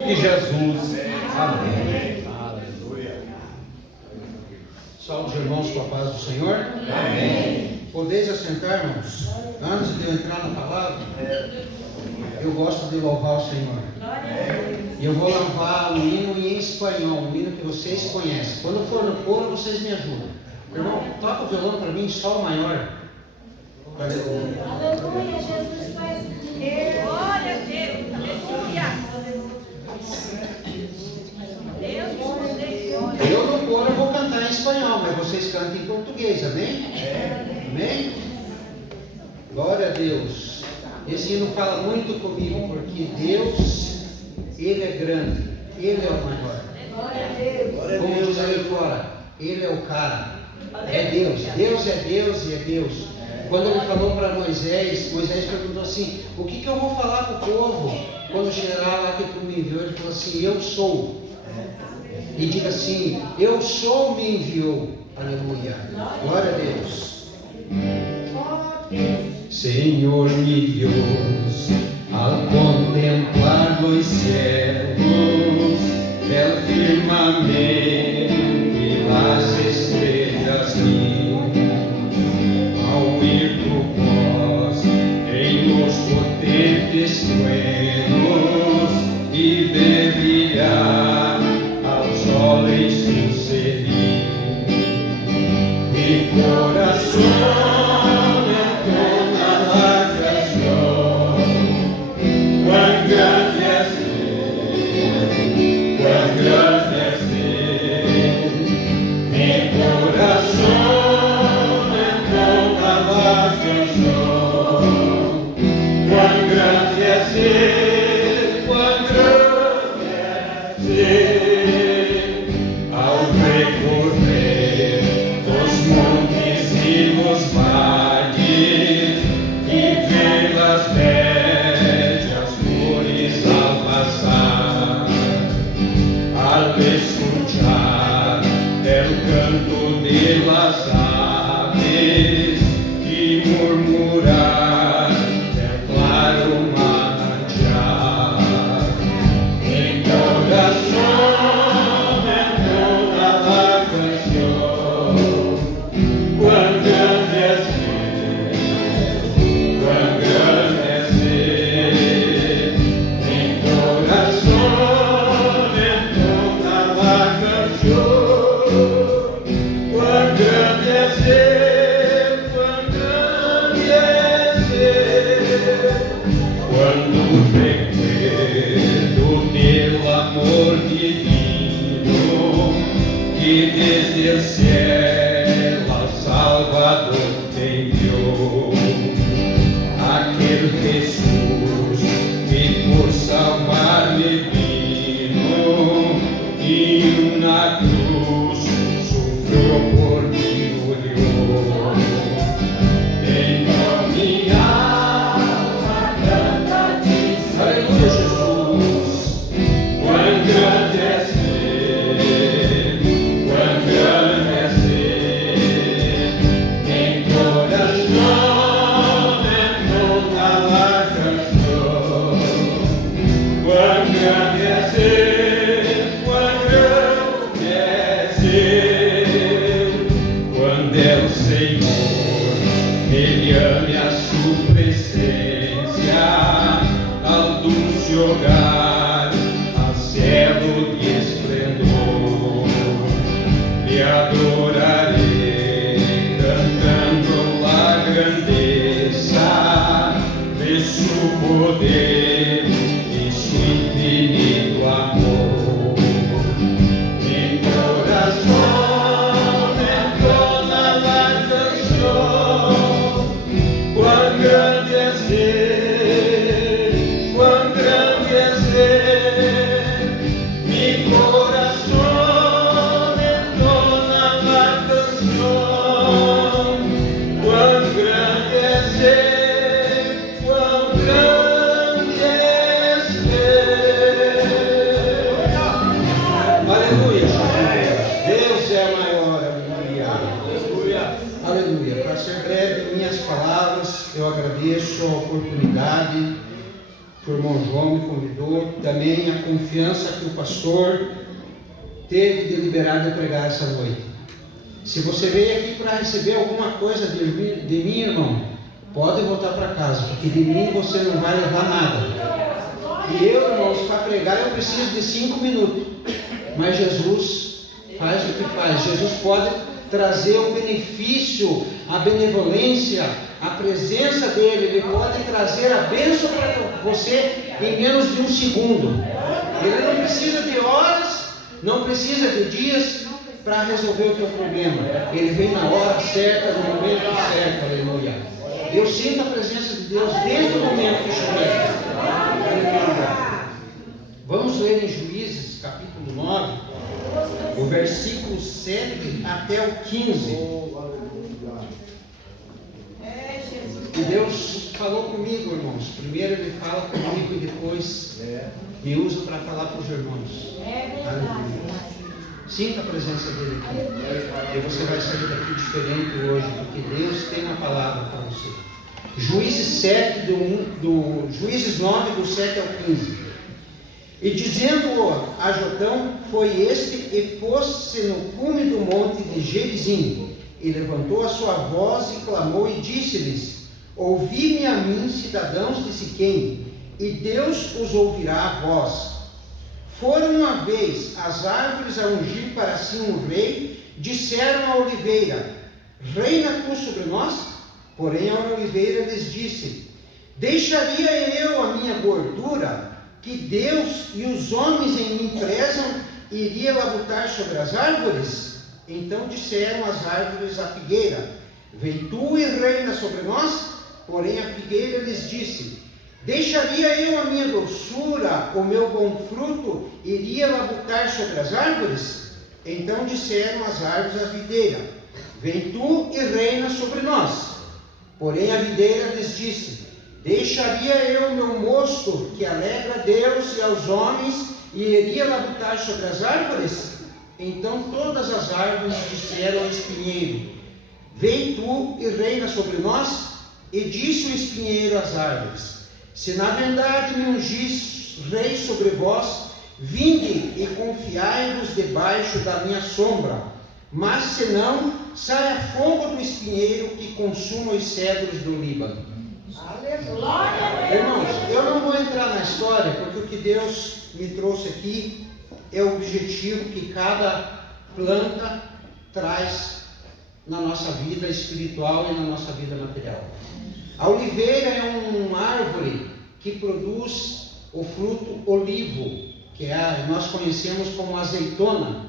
de Jesus. Amém. Aleluia. Salve os irmãos com a paz do Senhor. Amém. Podeis assentar, irmãos? Antes de eu entrar na palavra, eu gosto de louvar o Senhor. E eu vou louvar um hino em espanhol, um hino que vocês conhecem. Quando for no coro, vocês me ajudam. Irmão, toca o violão para mim, sol maior. Aleluia. Aleluia, Jesus faz. Glória a Deus. Aleluia. Eu no coro vou cantar em espanhol, mas vocês cantam em português, amém? Amém? Glória a Deus. Esse hino fala muito comigo, porque Deus, Ele é grande, Ele é o maior. Glória a Deus. Como diz ali fora, Ele é o cara. É Deus. Deus é Deus e é Deus. Quando Ele falou para Moisés, Moisés perguntou assim: o que eu vou falar para o povo quando chegar lá que tu me enviou? Ele falou assim: eu sou. E diga assim: eu sou, me enviou. Aleluia. Glória a Deus. Senhor mi Dios, al contemplar los cielos, el firmamento y las estrellas vi, ao oír tu voz en los potentes truenos y ver brillar al sol en su serín, mi corazón que o irmão João me convidou, também a confiança que o pastor teve de liberar de pregar essa noite. Se você veio aqui para receber alguma coisa de mim, irmão, pode voltar para casa, porque de mim você não vai levar nada. E eu, irmãos, para pregar eu preciso de 5 minutos, mas Jesus faz o que faz. Jesus pode trazer o benefício, a benevolência, a presença dele. Ele pode trazer a bênção para você em menos de 1 segundo. Ele não precisa de horas, não precisa de dias para resolver o teu problema. Ele vem na hora certa, no momento certo. Aleluia. Eu sinto a presença de Deus desde o momento que chover. Aleluia. Vamos ler em Juízes, capítulo 9, o versículo 7 até o 15. E Deus falou comigo, irmãos. Primeiro Ele fala comigo e depois me usa para falar para os irmãos. Aleluia. Sinta a presença dele aqui. E você vai sair daqui diferente hoje, porque Deus tem uma palavra para você. Juízes 9, do 7 ao 15. E dizendo a Jotão, foi este e pôs-se no cume do monte de Gerizim, e levantou a sua voz e clamou e disse-lhes: ouvi-me a mim, cidadãos de Siquém, e Deus os ouvirá a vós. Foram uma vez as árvores a ungir para si um rei, disseram à oliveira: reina tu sobre nós? Porém a oliveira lhes disse: deixaria eu a minha gordura, que Deus e os homens em mim prezam, e iria labutar sobre as árvores? Então disseram as árvores à figueira: vem tu e reina sobre nós? Porém a figueira lhes disse: deixaria eu a minha doçura, o meu bom fruto, iria labutar sobre as árvores? Então disseram as árvores à videira: vem tu e reina sobre nós. Porém a videira lhes disse: deixaria eu o meu mosto, que alegra a Deus e aos homens, e iria labutar sobre as árvores? Então todas as árvores disseram ao espinheiro: vem tu e reina sobre nós. E disse o espinheiro às árvores: se na verdade me ungis rei sobre vós, vinde e confiai-vos debaixo da minha sombra. Mas se não, saia fogo do espinheiro que consuma os cedros do Líbano. Aleluia! Irmãos, eu não vou entrar na história, porque o que Deus me trouxe aqui é o objetivo que cada planta traz na nossa vida espiritual e na nossa vida material. A oliveira é uma árvore que produz o fruto olivo, que nós conhecemos como azeitona,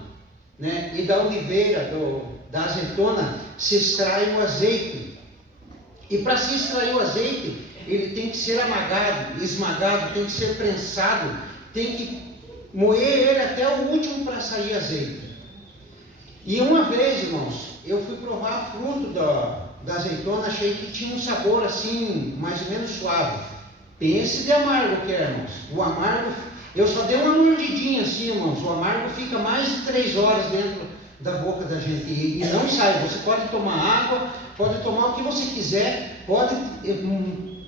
né? E da oliveira, da azeitona, se extrai o azeite. E para se extrair o azeite, ele tem que ser amagado, esmagado, tem que ser prensado, tem que moer ele até o último para sair azeite. E uma vez, irmãos, eu fui provar fruto da azeitona, achei que tinha um sabor assim, mais ou menos suave. Pense de amargo que é, irmãos. O amargo, eu só dei uma mordidinha assim, irmãos. O amargo fica mais de 3 horas dentro da boca da gente e não sai. Você pode tomar água, pode tomar o que você quiser, pode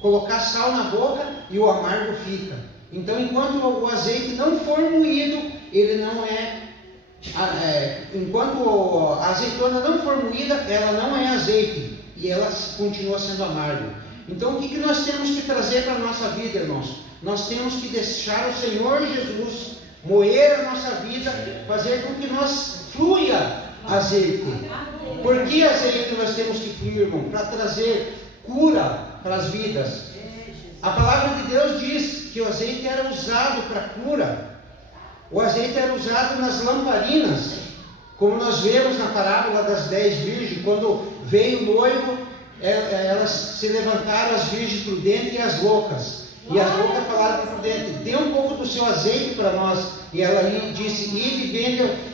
colocar sal na boca e o amargo fica. Então, enquanto o azeite não for moído, ele não enquanto a azeitona não for moída, ela não é azeite e ela continua sendo amargo. Então, o que nós temos que trazer para a nossa vida, irmãos? Nós temos que deixar o Senhor Jesus moer a nossa vida, fazer com que nós fluya azeite. Por que azeite nós temos que fluir, irmão? Para trazer cura para as vidas. A palavra de Deus diz que o azeite era usado para cura. O azeite era usado nas lamparinas, como nós vemos na parábola das 10 virgens. Quando veio o noivo, elas se levantaram, as virgens prudentes e as loucas. E as loucas falaram para o prudente: dê um pouco do seu azeite para nós. E ela disse: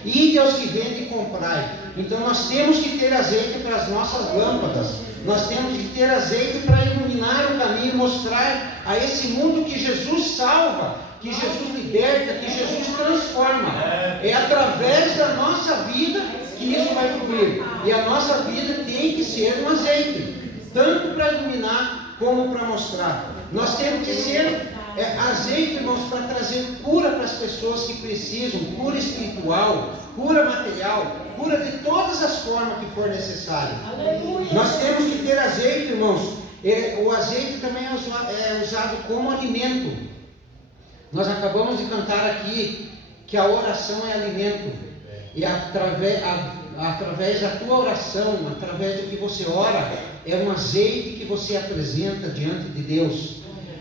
ide aos que vendem e comprai. Então nós temos que ter azeite para as nossas lâmpadas. Nós temos que ter azeite para iluminar o caminho, mostrar a esse mundo que Jesus salva, que Jesus liberta, que Jesus transforma. É através da nossa vida que isso vai fluir. E a nossa vida tem que ser um azeite, tanto para iluminar como para mostrar. Nós temos que ser Azeite, irmãos, para trazer cura para as pessoas que precisam, cura espiritual, cura material, cura de todas as formas que for necessário. Nós temos que ter azeite, irmãos. O azeite também é usado como alimento. Nós acabamos de cantar aqui que a oração é alimento. E através da tua oração, através do que você ora, é um azeite que você apresenta diante de Deus.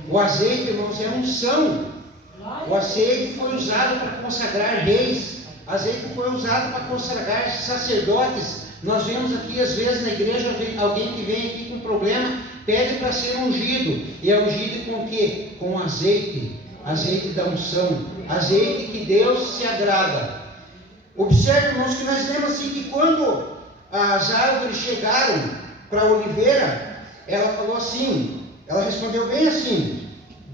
O azeite, irmãos, é unção. O azeite foi usado para consagrar reis. O azeite foi usado para consagrar sacerdotes. Nós vemos aqui, às vezes, na igreja, alguém que vem aqui com problema, pede para ser ungido. E é ungido com o quê? Com azeite. Azeite da unção. Azeite que Deus se agrada. Observe, irmãos, que nós lemos assim, que quando as árvores chegaram para a oliveira, ela falou assim, ela respondeu bem assim: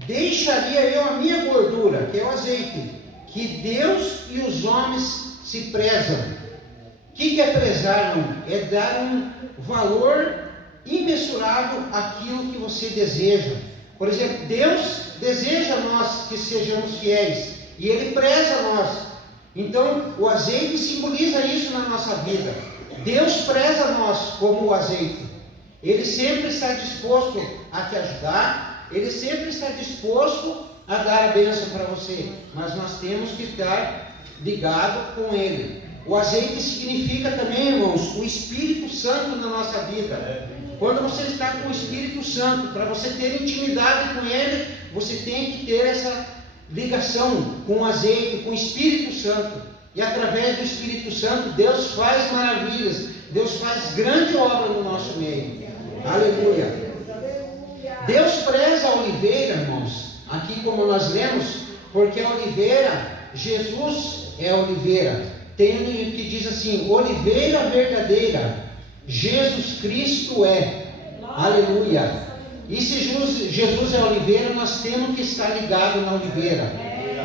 deixaria eu a minha gordura, que é o azeite, que Deus e os homens se prezam. O que é prezar, irmão? É dar um valor imensurável àquilo que você deseja. Por exemplo, Deus deseja nós que sejamos fiéis, e Ele preza nós. Então, o azeite simboliza isso na nossa vida. Deus preza nós como o azeite. Ele sempre está disposto a te ajudar. Ele sempre está disposto a dar a bênção para você. Mas nós temos que estar ligado com Ele. O azeite significa também, irmãos, o Espírito Santo na nossa vida. Quando você está com o Espírito Santo, para você ter intimidade com Ele, você tem que ter essa ligação com o azeite, com o Espírito Santo. E através do Espírito Santo, Deus faz maravilhas. Deus faz grande obra no nosso meio. Aleluia. Deus preza a oliveira, irmãos. Aqui como nós lemos, porque a oliveira, Jesus é a oliveira. Tem um que diz assim: oliveira verdadeira, Jesus Cristo é. Aleluia. E se Jesus é a oliveira, nós temos que estar ligados na oliveira.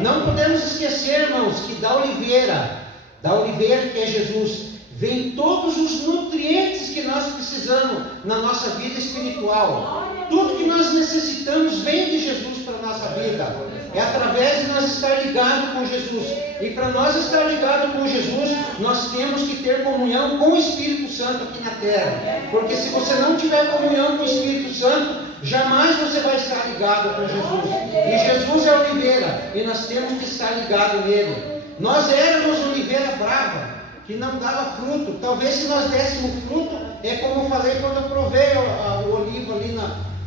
Não podemos esquecer, irmãos, que da oliveira que é Jesus, vem todos os nutrientes que nós precisamos na nossa vida espiritual. Tudo que nós necessitamos vem de Jesus para a nossa vida. É através de nós estar ligados com Jesus. E para nós estar ligados com Jesus, nós temos que ter comunhão com o Espírito Santo aqui na terra. Porque se você não tiver comunhão com o Espírito Santo, jamais você vai estar ligado com Jesus. E Jesus é a oliveira, e nós temos que estar ligados nele. Nós éramos oliveira brava, que não dava fruto. Talvez se nós dessemos fruto, é como eu falei quando eu provei o olivo ali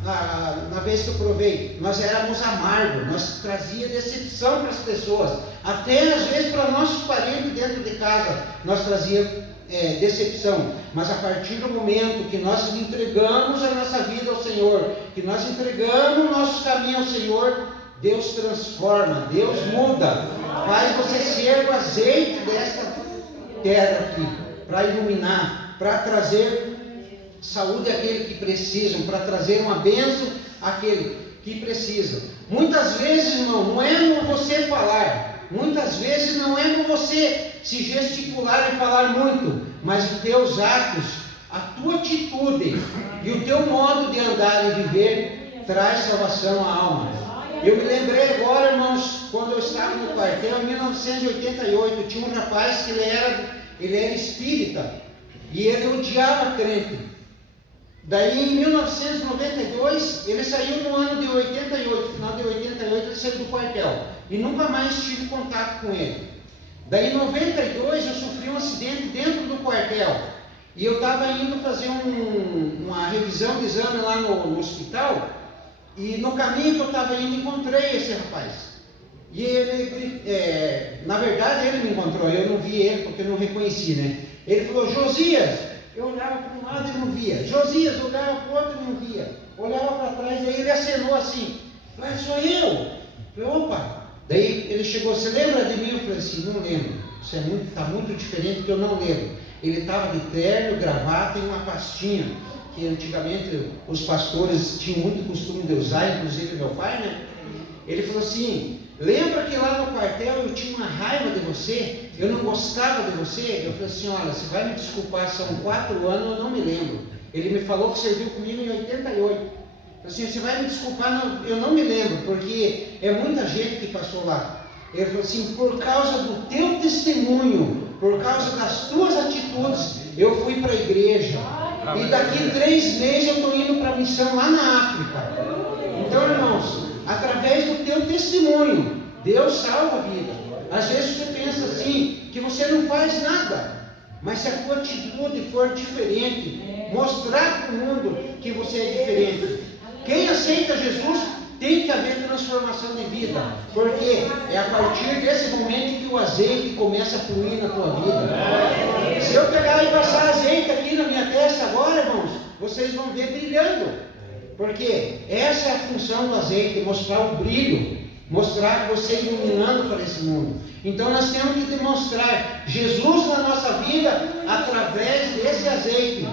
na vez que eu provei. Nós éramos amargos, nós trazia decepção para as pessoas. Até às vezes para nossos parentes dentro de casa, nós trazia decepção. Mas a partir do momento que nós entregamos a nossa vida ao Senhor, que nós entregamos o nosso caminho ao Senhor, Deus transforma, Deus muda, faz você ser o azeite desta terra aqui, para iluminar, para trazer saúde àquele que precisa, para trazer uma bênção àquele que precisa. Muitas vezes, irmão, não é no você falar, muitas vezes não é no você se gesticular e falar muito, mas os teus atos, a tua atitude e o teu modo de andar e viver traz salvação à alma. Eu me lembrei agora, irmãos, quando eu estava no quartel em 1988, tinha um rapaz que ele era espírita e ele odiava crente. Daí em 1992, ele saiu no ano de 88, final de 88, ele saiu do quartel e nunca mais tive contato com ele. Daí em 92 eu sofri um acidente dentro do quartel e eu estava indo fazer uma revisão de exame lá no hospital. E no caminho que eu estava indo, encontrei esse rapaz. E ele, na verdade, ele me encontrou, eu não vi ele porque eu não reconheci, né? Ele falou: Josias. Eu olhava para um lado e não via. Josias, eu olhava para o outro e não via. Olhava para trás, aí ele acenou assim. Falei: sou eu. Falei: opa. Daí ele chegou: você lembra de mim? Eu falei assim: não lembro. Isso está muito diferente, que eu não lembro. Ele estava de terno, gravata e uma pastinha, que antigamente os pastores tinham muito costume de usar, inclusive meu pai, né? Ele falou assim: lembra que lá no quartel eu tinha uma raiva de você? Eu não gostava de você? Eu falei assim: olha, você vai me desculpar, são 4 anos, eu não me lembro. Ele me falou que serviu comigo em 88. Assim, você vai me desculpar, não, eu não me lembro, porque é muita gente que passou lá. Ele falou assim, por causa do teu testemunho, por causa das tuas atitudes, eu fui para a igreja. E daqui 3 meses eu estou indo para a missão lá na África. Então, irmãos, através do teu testemunho, Deus salva a vida. Às vezes você pensa assim, que você não faz nada. Mas se a tua atitude for diferente, mostrar para o mundo que você é diferente. Quem aceita Jesus tem que haver transformação de vida, porque é a partir desse momento que o azeite começa a fluir na tua vida. Se eu pegar e passar azeite aqui na minha testa agora, irmãos, vocês vão ver brilhando, porque essa é a função do azeite, mostrar o brilho, mostrar você iluminando para esse mundo. Então nós temos que demonstrar Jesus na nossa vida através desse azeite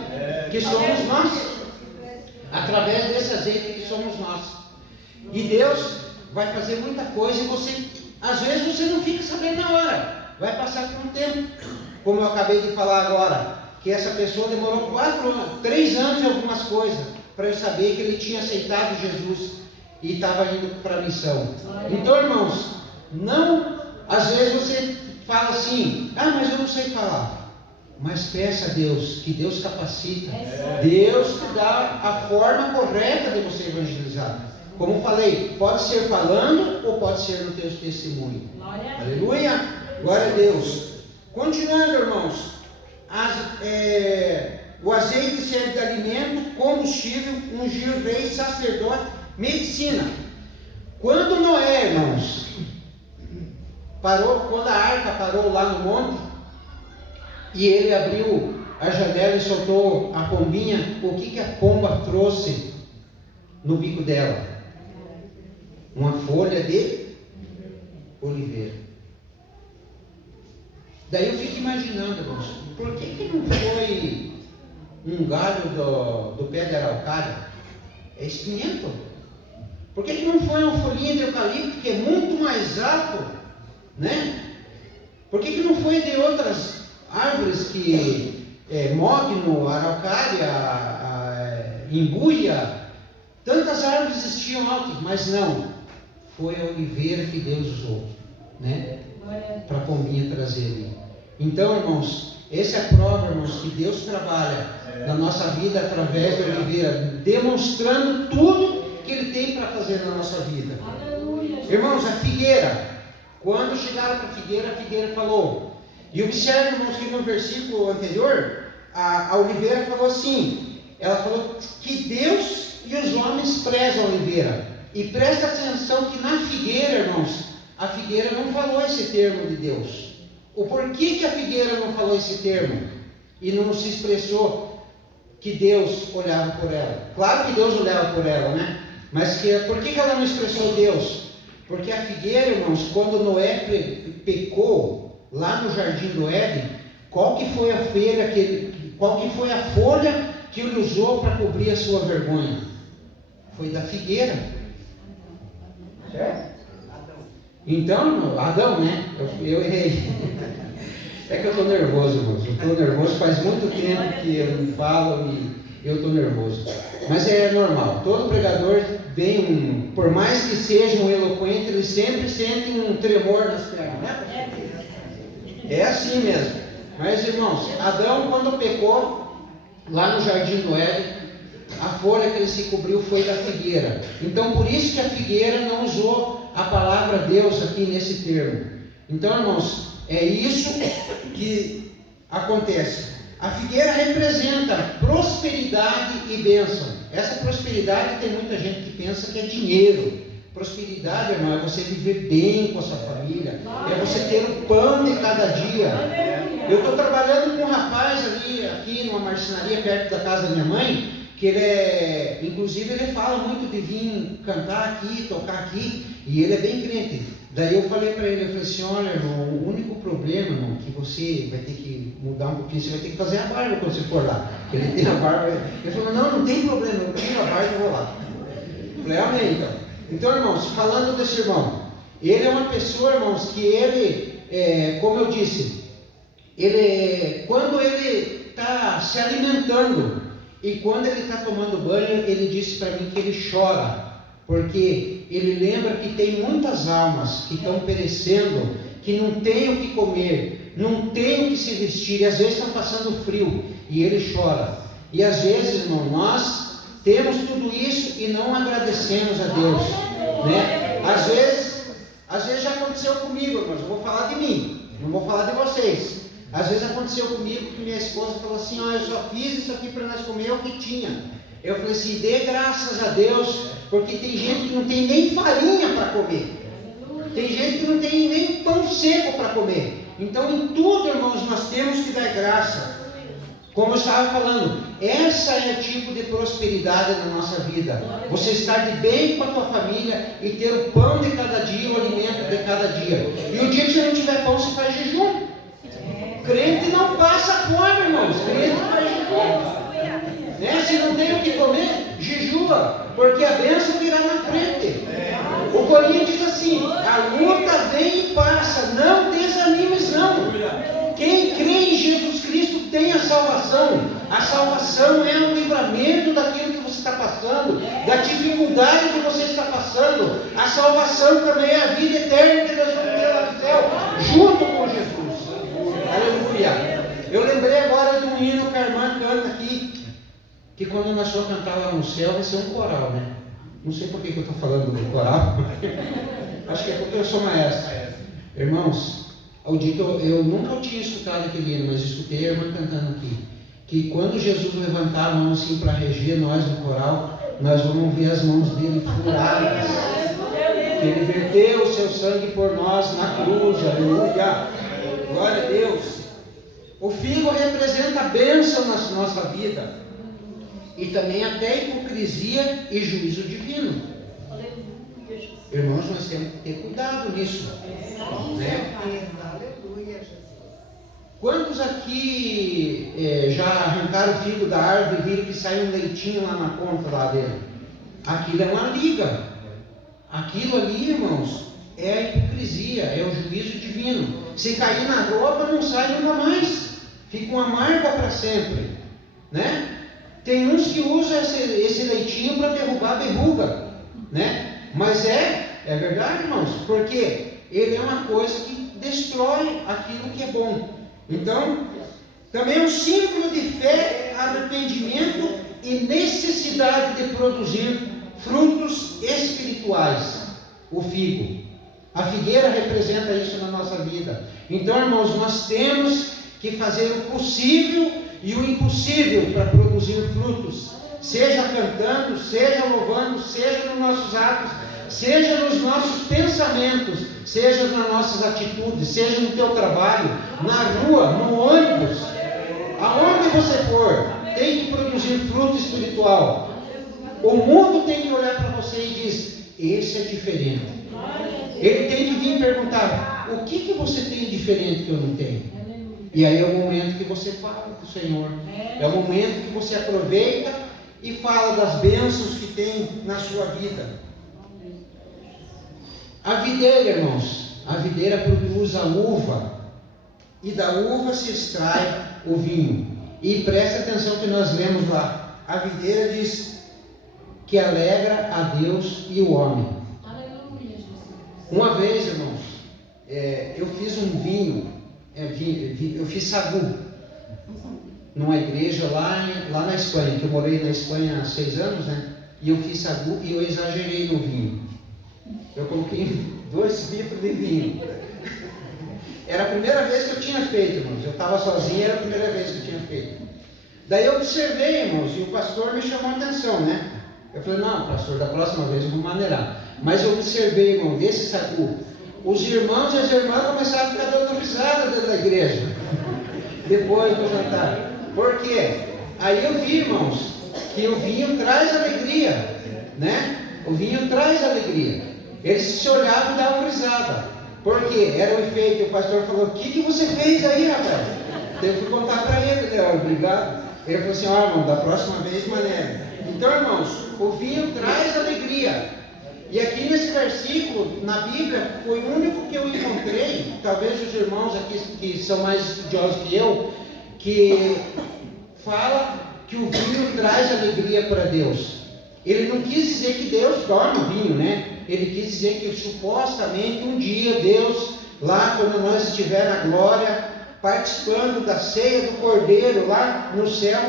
que somos nós. Através desse azeite que somos nós. E Deus vai fazer muita coisa e você, às vezes você não fica sabendo na hora. Vai passar por um tempo. Como eu acabei de falar agora, que essa pessoa demorou 3 anos em algumas coisas para eu saber que ele tinha aceitado Jesus e estava indo para a missão. Então, irmãos, não, às vezes você fala assim, mas eu não sei falar. Mas peça a Deus, que Deus capacita. Deus te dá a forma correta de você evangelizar. Como falei, pode ser falando ou pode ser no teu testemunho. Aleluia! Glória a Deus. Continuando, irmãos. O azeite serve de alimento, combustível, ungir rei, sacerdote, medicina. Quando Noé, irmãos, quando a arca parou lá no monte, e ele abriu a janela e soltou a pombinha, o que a pomba trouxe no bico dela? Uma folha de oliveira. Daí eu fico imaginando, irmãos, por que não foi um galho do pé de araucária? É espinhento. Por que não foi uma folhinha de eucalipto, que é muito mais alto, né? Por que não foi de outras árvores que mogno, araucária, imbuia, tantas árvores existiam altas, mas não, foi a oliveira que Deus usou, né, para a pombinha trazer ali. Então, irmãos, essa é a prova, irmãos, que Deus trabalha na nossa vida através da oliveira, demonstrando tudo que Ele tem para fazer na nossa vida. Irmãos, a figueira, quando chegaram para a figueira falou. E observe, irmãos, que no versículo anterior, a oliveira falou assim, ela falou que Deus e os homens prezam a oliveira. E presta atenção que na figueira, irmãos, a figueira não falou esse termo de Deus. O porquê que a figueira não falou esse termo? E não se expressou que Deus olhava por ela. Claro que Deus olhava por ela, né? Mas por que ela não expressou Deus? Porque a figueira, irmãos, quando Noé pecou, lá no jardim do Éden, qual que foi a folha que ele usou para cobrir a sua vergonha? Foi da figueira. Certo? Então, Adão, né? Eu errei. É que eu estou nervoso, irmãos. Eu estou nervoso, faz muito tempo que eu não falo e eu estou nervoso. Mas é normal. Todo pregador vem, por mais que seja um eloquente, ele sempre sente um tremor nas pernas, né? É assim mesmo. Mas, irmãos, Adão, quando pecou, lá no jardim do Éden, a folha que ele se cobriu foi da figueira. Então, por isso que a figueira não usou a palavra Deus aqui nesse termo. Então, irmãos, é isso que acontece. A figueira representa prosperidade e bênção. Essa prosperidade tem muita gente que pensa que é dinheiro. Prosperidade, irmão, é você viver bem com a sua família, é você ter o pão de cada dia. Eu estou trabalhando com um rapaz aqui numa marcenaria perto da casa da minha mãe, que inclusive ele fala muito de vir cantar aqui, tocar aqui, e ele é bem crente. Daí eu falei para ele, eu falei assim, olha, irmão, o único problema, irmão, que você vai ter que mudar um pouquinho, você vai ter que fazer a barba quando você for lá. Ele tem a barba. Ele falou, não tem problema, eu tenho a barba e vou lá. Eu falei, amém, então. Então, irmãos, falando desse irmão, ele é uma pessoa, irmãos, que ele, como eu disse, quando ele está se alimentando, E quando ele está tomando banho, ele disse para mim que ele chora, porque ele lembra que tem muitas almas que estão perecendo, que não têm o que comer, não têm o que se vestir, e às vezes estão passando frio, e ele chora. E às vezes, irmão, nós temos tudo isso e não agradecemos a Deus, né? Às vezes já aconteceu comigo, irmãos, eu vou falar de mim, não vou falar de vocês. Às vezes aconteceu comigo que minha esposa falou assim: eu só fiz isso aqui para nós comer o que tinha. Eu falei assim: dê graças a Deus, porque tem gente que não tem nem farinha para comer, tem gente que não tem nem pão seco para comer. Então, em tudo, irmãos, nós temos que dar graça. Como eu estava falando, essa é o tipo de prosperidade na nossa vida. Você estar de bem com a tua família e ter o pão de cada dia, o alimento de cada dia. E o dia que você não tiver pão, você faz jejum. Crente não passa fome, irmãos. Crente faz jejum. Né? Se não tem o que comer, jejua, porque a bênção virá na frente. O Coríntios diz assim: a luta vem e passa, não desanimes não. Quem crê em Jesus Cristo tem a salvação. A salvação é o livramento daquilo que você está passando, da dificuldade que você está passando. A salvação também é a vida eterna que nós vamos ter lá no céu, junto com Jesus. Aleluia. Eu lembrei agora de um hino que a irmã canta aqui, que quando nós for cantar lá no céu vai ser um coral, né? Não sei por que eu estou falando do coral. Acho que é porque eu sou maestro. Irmãos, eu nunca tinha escutado aquele hino, mas escutei a irmã cantando aqui, que quando Jesus levantar a mão assim para reger nós no coral, nós vamos ver as mãos dele furadas, que ele verteu o seu sangue por nós na cruz. Aleluia, glória a Deus. O figo representa a bênção na nossa vida, e também até hipocrisia e juízo divino. Irmãos, nós temos que ter cuidado nisso, né? Quantos aqui já arrancaram o figo da árvore e viram que saiu um leitinho lá na ponta lá dele? Aquilo é uma liga. Aquilo ali, irmãos, é a hipocrisia, é o juízo divino. Se cair na roupa, não sai nunca mais, fica uma marca para sempre, né? Tem uns que usam esse leitinho para derrubar a verruga, né? Mas é verdade, irmãos, porque ele é uma coisa que destrói aquilo que é bom. Então, também um símbolo de fé, arrependimento e necessidade de produzir frutos espirituais. O figo, a figueira representa isso na nossa vida. Então, irmãos, nós temos que fazer o possível e o impossível para produzir frutos, seja cantando, seja louvando, seja nos nossos atos, seja nos nossos pensamentos, seja nas nossas atitudes, seja no teu trabalho, na rua, no ônibus, aonde você for, tem que produzir fruto espiritual. O mundo tem que olhar para você e dizer: esse é diferente. Ele tem que vir perguntar: o que você tem diferente que eu não tenho? E aí é o momento que você fala com o Senhor, é o momento que você aproveita e fala das bênçãos que tem na sua vida. A videira, irmãos, a videira produz a uva, e da uva se extrai o vinho. E presta atenção que nós lemos lá, a videira diz que alegra a Deus e o homem. Uma vez, irmãos, eu fiz um vinho, eu fiz sagu numa igreja lá na Espanha, que eu morei na Espanha há 6 anos, né? E eu fiz sagu e eu exagerei no vinho. Eu coloquei 2 litros de vinho. Era a primeira vez que eu tinha feito, irmãos. Eu estava sozinho, era a primeira vez que eu tinha feito. Daí eu observei, irmãos, e o pastor me chamou a atenção, né? Eu falei: não, pastor, da próxima vez eu vou maneirar. Mas eu observei, irmão, desse sagu, os irmãos e as irmãs começaram a ficar dando risada dentro da igreja, depois do jantar. Por quê? Aí eu vi, irmãos, que o vinho traz alegria, né? O vinho traz alegria. Eles se olhavam e davam risada. Por quê? Era o efeito. O pastor falou: o que você fez aí, rapaz? Eu fui contar para ele, né? Obrigado. Ele falou assim: ó, irmão, da próxima vez, mané. Então, irmãos, o vinho traz alegria. E aqui nesse versículo, na Bíblia, foi o único que eu encontrei, talvez os irmãos aqui que são mais estudiosos que eu, que fala que o vinho traz alegria para Deus. Ele não quis dizer que Deus torna vinho, né? Ele quis dizer que supostamente um dia Deus, lá quando nós estiver na glória, participando da ceia do Cordeiro lá no céu,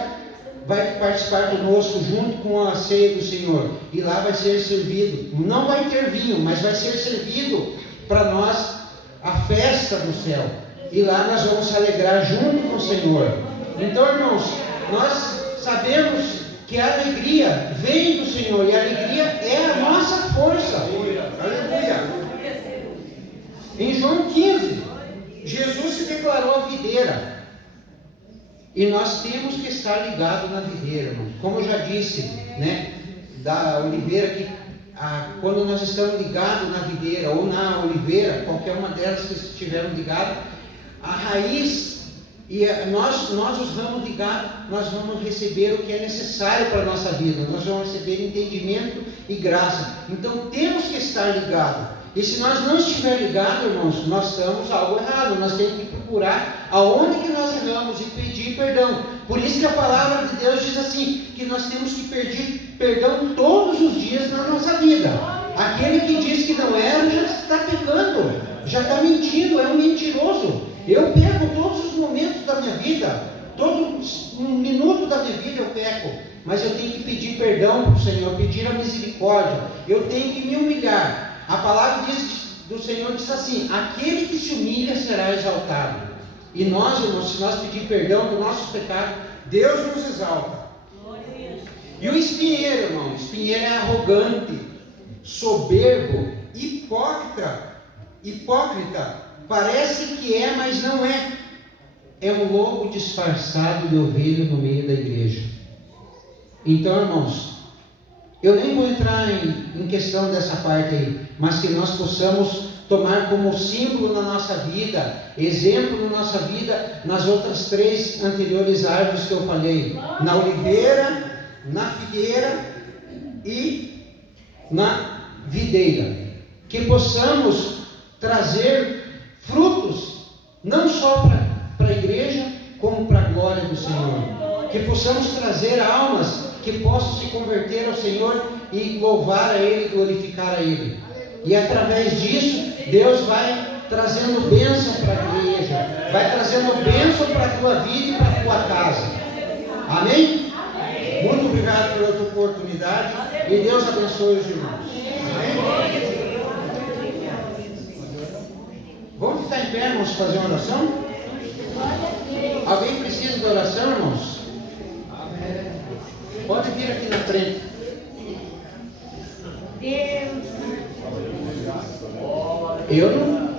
vai participar conosco junto com a ceia do Senhor. E lá vai ser servido, não vai ter vinho, mas vai ser servido para nós a festa do céu. E lá nós vamos se alegrar junto com o Senhor. Então, irmãos, nós sabemos que a alegria vem do Senhor, e a alegria é a nossa força. Aleluia. Em João 15, Jesus se declarou a videira. E nós temos que estar ligados na videira, irmão. Como eu já disse, né, da oliveira, que quando nós estamos ligados na videira ou na oliveira, qualquer uma delas que estiverem ligadas, a raiz e nós os ramos ligados, nós vamos receber o que é necessário para a nossa vida. Nós vamos receber entendimento e graça. Então temos que estar ligados. E se nós não estiver ligados, irmãos, nós estamos algo errado. Nós temos que procurar aonde que nós erramos e pedir perdão. Por isso que a palavra de Deus diz assim, que nós temos que pedir perdão todos os dias na nossa vida. Aquele que diz que não erra já está pecando, já está mentindo, é um mentiroso. Eu peco todos os momentos da minha vida, todo um minuto da minha vida eu peco, mas eu tenho que pedir perdão para o Senhor, pedir a misericórdia, eu tenho que me humilhar. A palavra do Senhor diz assim: aquele que se humilha será exaltado. E nós, irmãos, se nós pedir perdão do nosso pecado, Deus nos exalta. E o espinheiro, irmão, o espinheiro é arrogante, soberbo, hipócrita, parece que é, mas não é. É um lobo disfarçado de ovelha no meio da igreja. Então, irmãos, eu nem vou entrar em questão dessa parte aí, mas que nós possamos tomar como símbolo na nossa vida, exemplo na nossa vida, nas outras 3 anteriores árvores que eu falei, na oliveira, na figueira e na videira, que possamos trazer frutos, não só para a igreja, como para a glória do Senhor, que possamos trazer almas que possam se converter ao Senhor e louvar a Ele, glorificar a Ele. E através disso, Deus vai trazendo bênção para a igreja, vai trazendo bênção para a tua vida e para a tua casa. Amém? Muito obrigado pela tua oportunidade e Deus abençoe os irmãos. Amém? Vamos ficar em pé, irmãos, fazer uma oração? Alguém precisa de oração, irmãos? Pode vir aqui na frente.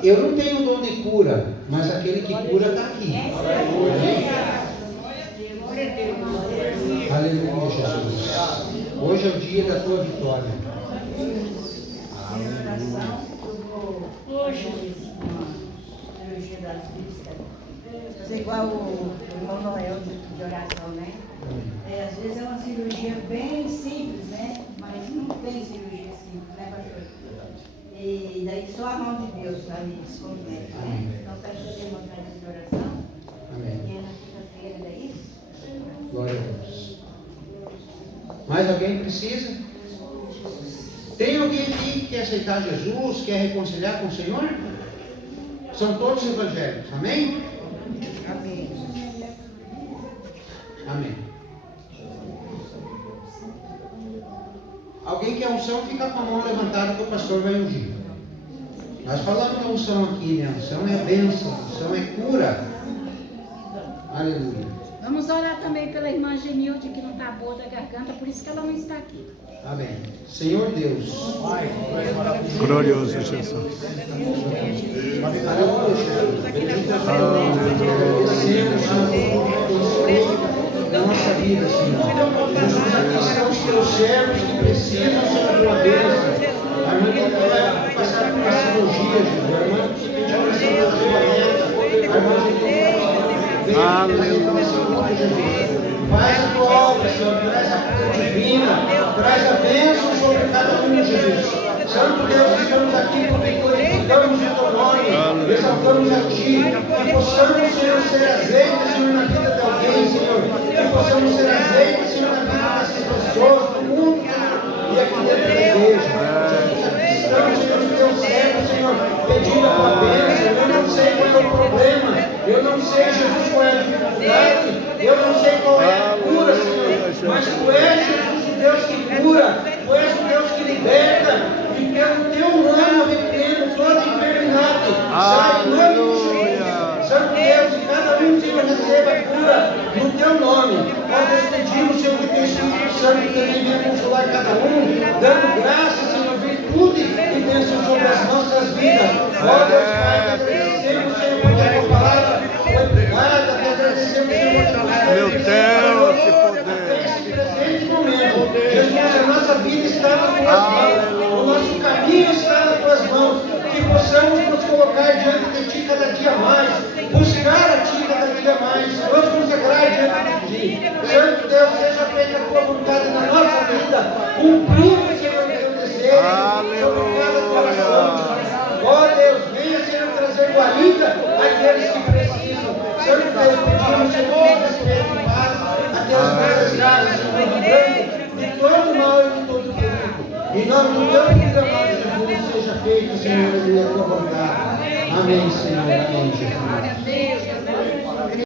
Eu não tenho dom de cura, mas aquele que cura está aqui. Aleluia, Jesus. Hoje é o dia da tua vitória. Fazer igual o irmão Noel de oração, né? Às vezes é uma cirurgia bem simples, né? Mas não tem cirurgia simples, né, pastor? E daí só a mão de Deus ali se compromete, né? Então está fazendo uma casa de oração. Amém. E é na quinta-feira daí. Glória a Deus. Mais alguém precisa? Tem alguém aqui que quer aceitar Jesus, quer reconciliar com o Senhor? São todos evangélicos, amém? Amém. Amém. Alguém quer unção, fica com a mão levantada que o pastor vai ungir. Nós falamos da unção aqui, né? Unção é bênção, unção é cura. Aleluia. Vamos orar também pela irmã Genilde, que não está boa da garganta, por isso que ela não está aqui. Amém. Senhor Deus. Glorioso Jesus. Aleluia, Jesus. Agradecemos, Senhor, na nossa vida, Senhor. Aqui são os teus servos que precisam da tua bênção. A irmã que vai passar por uma cirurgia, Jesus. A irmã que pediu uma cirurgia. A irmã que faz a tua obra, Senhor, traz a cura divina, traz a bênção sobre cada um, Jesus. Santo Deus, estamos aqui porque glorificamos o teu nome, exaltamos a ti, que possamos, Senhor, ser azeite, Senhor, na vida de alguém, Senhor, que possamos ser azeite cura no teu nome. Ó Deus, pedimos, Senhor, que o teu Espírito Santo também venha consolar cada um, dando graça, Senhor, virtude e bênção sobre as nossas vidas. Ó Deus, Pai, te agradecemos, Senhor, por a tua palavra foi pregada, te agradecemos, Senhor, por Meu Deus, que poder. nesse presente momento. Jesus, a nossa vida está nas tuas mãos, o nosso caminho está nas tuas mãos, que possamos nos colocar diante de Ti cada dia mais, buscar a Ti cada dia mais, nos consagrar diante de Ti. Santo Deus, seja feita a Tua vontade na nossa vida, cumprindo, Senhor, o Teu desejo sobre cada coração. Ó Deus, venha, Senhor, trazer guarida àqueles que precisam. Santo Deus, pedimos, Senhor, respeito e paz, aquelas coisas graves, Senhor, livrando de todo mal e de todo perigo. Em nome do Teu filho amado Jesus, seja feito, Senhor, a Tua vontade. Amém, Senhor. Amém, Jesus.